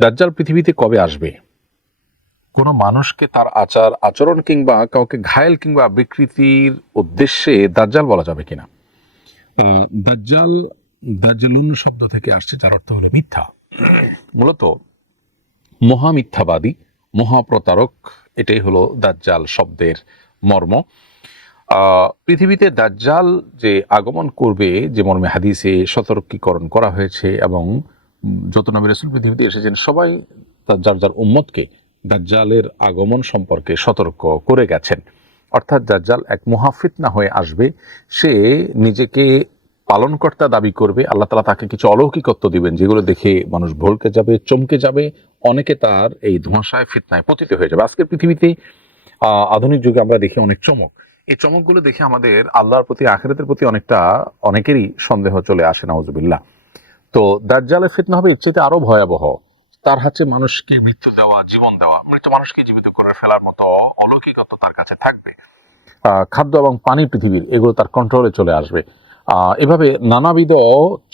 দাজ্জাল পৃথিবীতে কবে আসবে? কোনো মানুষকে তার আচার আচরণ কিংবা কাউকে ঘায়েল কিংবা বিকৃতির উদ্দেশ্যে দাজ্জাল বলা যাবে কিনা? দাজ্জাল দাজ্জালুন শব্দ থেকে আসছে, যার অর্থ হলো মিথ্যা। মূলত মহামিথ্যাবাদী, মহাপ্রতারক, এটাই হলো দাজ্জাল শব্দের মর্ম। পৃথিবীতে দাজ্জাল যে আগমন করবে, যে মর্মে হাদিসে সতর্কীকরণ করা হয়েছে, এবং যত নবী রাসূল পৃথিবীতে এসেছেন সবাই যার যার উম্মতকে দাজ্জালের আগমন সম্পর্কে সতর্ক করে গেছেন। অর্থাৎ দাজ্জাল এক মহাফিতনা হয়ে আসবে। সে নিজেকে পালনকর্তা দাবি করবে, আল্লাহ তাআলা তাকে কিছু অলৌকিকত্ব দিবেন যেগুলো দেখে মানুষ ভড়কে যাবে, চমকে যাবে, অনেকে তার এই ধোঁয়াশায় ফিতনায় পতিত হয়ে যাবে। আজকের পৃথিবীতে আধুনিক যুগে আমরা দেখি অনেক চমক। এই চমকগুলো দেখে আমাদের আল্লাহর প্রতি, আখিরাতের প্রতি অনেকেরই সন্দেহ চলে আসে, নাউজুবিল্লাহ। তো দাজ্জালের ফিতনা হবে এর চাইতে আরো ভয়াবহ। তার হাতে মানুষকে মৃত্যু দেওয়া, জীবন দেওয়া, মৃত মানুষকে জীবিত করে ফেলার মতো অলৌকিকত্ব তার কাছে থাকবে। খাদ্য এবং পানি পৃথিবীর, এগুলো তার কন্ট্রোলে চলে আসবে। এভাবে নানাবিধ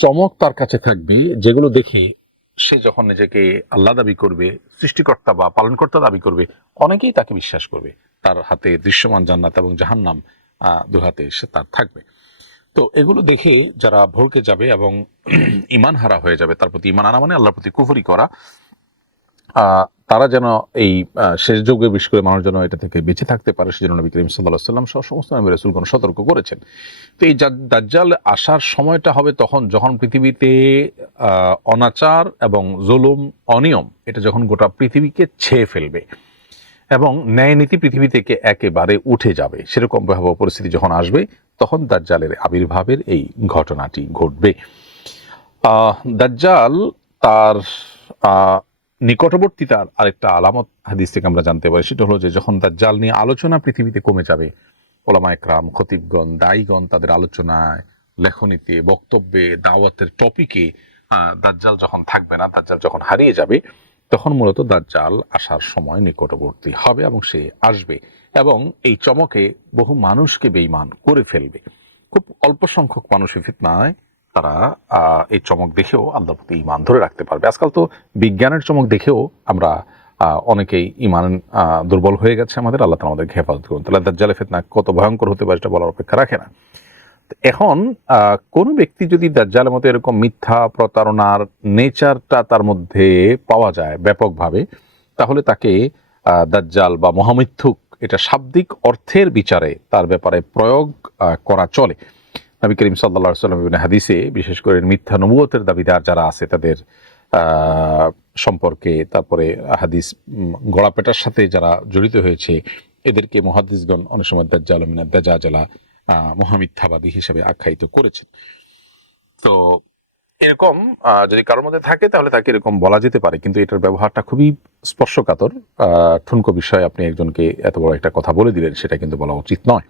চমক তার কাছে থাকবে, যেগুলো দেখে সে যখন নিজেকে আল্লাহ দাবি করবে, সৃষ্টিকর্তা বা পালনকর্তা দাবি করবে, অনেকেই তাকে বিশ্বাস করবে। তার হাতে দৃশ্যমান জান্নাত এবং জাহান্নাম দু হাতে সে তার থাকবে। তো এগুলো দেখে যারা ভড়কে যাবে এবং ইমান হারা হয়ে যাবে, তার প্রতি ইমান আনা মানে আল্লাহর প্রতি কুফরি করা, তারা যেন এই শেষ যুগে, বিশেষ করে মানুষ যেন এটা থেকে বেঁচে থাকতে পারে, সেজন্য নবী করিম সাল্লাল্লাহু আলাইহি ওয়াসাল্লাম সহ সমস্ত নবী রাসূলগণ সতর্ক করেছেন। তো এই দাজ্জাল আসার সময়টা হবে তখন, যখন পৃথিবীতে অনাচার এবং জুলুম, অনিয়ম, এটা যখন গোটা পৃথিবীকে ছেয়ে ফেলবে এবং ন্যায় নীতি পৃথিবী থেকে একেবারে উঠে যাবে। সেরকম ভয়াবহ পরিস্থিতি যখন আসবে, তখন দাজ্জালের আবির্ভাবের এই ঘটনাটি ঘটবে। দাজ্জাল তার নিকটবর্তীতার আরেকটা আলামত হাদিস থেকে আমরা জানতে পারি, সেটা হলো যে যখন দাজ্জাল নিয়ে আলোচনা পৃথিবীতে কমে যাবে, ওলামা একরাম, খতিবগণ, দায়ীগণ তাদের আলোচনায়, লেখনীতে, বক্তব্যে, দাওয়াতের টপিকে দাজ্জাল যখন থাকবে না, দাজ্জাল যখন হারিয়ে যাবে, তখন মূলত দাজ্জাল আসার সময় নিকটবর্তী হবে এবং সে আসবে এবং এই চমকে বহু মানুষকে বেঈমান করে ফেলবে। খুব অল্প সংখ্যক মানুষই ফিতনায় তারা এই চমক দেখেও আল্লাহর প্রতি ঈমান ধরে রাখতে পারবে। আজকাল তো বিজ্ঞানের চমক দেখেও আমরা অনেকেই ঈমান দুর্বল হয়ে গেছে আমাদের। আল্লাহ তাআলা আমাদেরকে হেফাজত করুন। তাহলে দাজ্জালের ফিতনা কত ভয়ঙ্কর হতে পারে, এটা বলার অপেক্ষা রাখে না। এখন কোনো ব্যক্তি যদি দাজ্জালের মতো এরকম মিথ্যা প্রতারণার নেচারটা তার মধ্যে পাওয়া যায় ব্যাপকভাবে, তাহলে তাকে দাজ্জাল বা মহামিথ্যুক, এটা শাব্দিক অর্থের বিচারে তার ব্যাপারে প্রয়োগ করা চলে। নবী করিম সাল্লাল্লাহু আলাইহি ওয়াসাল্লাম বিভিন্ন হাদিসে, বিশেষ করে মিথ্যা নবুয়তের দাবিদার যারা আছে তাদের সম্পর্কে, তারপরে হাদিস গড়াপেটার সাথে যারা জড়িত হয়েছে, এদেরকে মুহাদ্দিসগণ অনেক সময় দাজ্জাল মিনাদ দাজ্জালা, মহামিথ্যাবাদী হিসেবে আখ্যায়িত করেছেন। তো এরকম যদি কারোর মধ্যে থাকে তাহলে তাকে এরকম বলা যেতে পারে, কিন্তু এটার ব্যবহারটা খুবই স্পর্শকাতর। ঠুনকো বিষয়, আপনি একজনকে এত বড় একটা কথা বলে দিলেন, সেটা কিন্তু বলা উচিত নয়।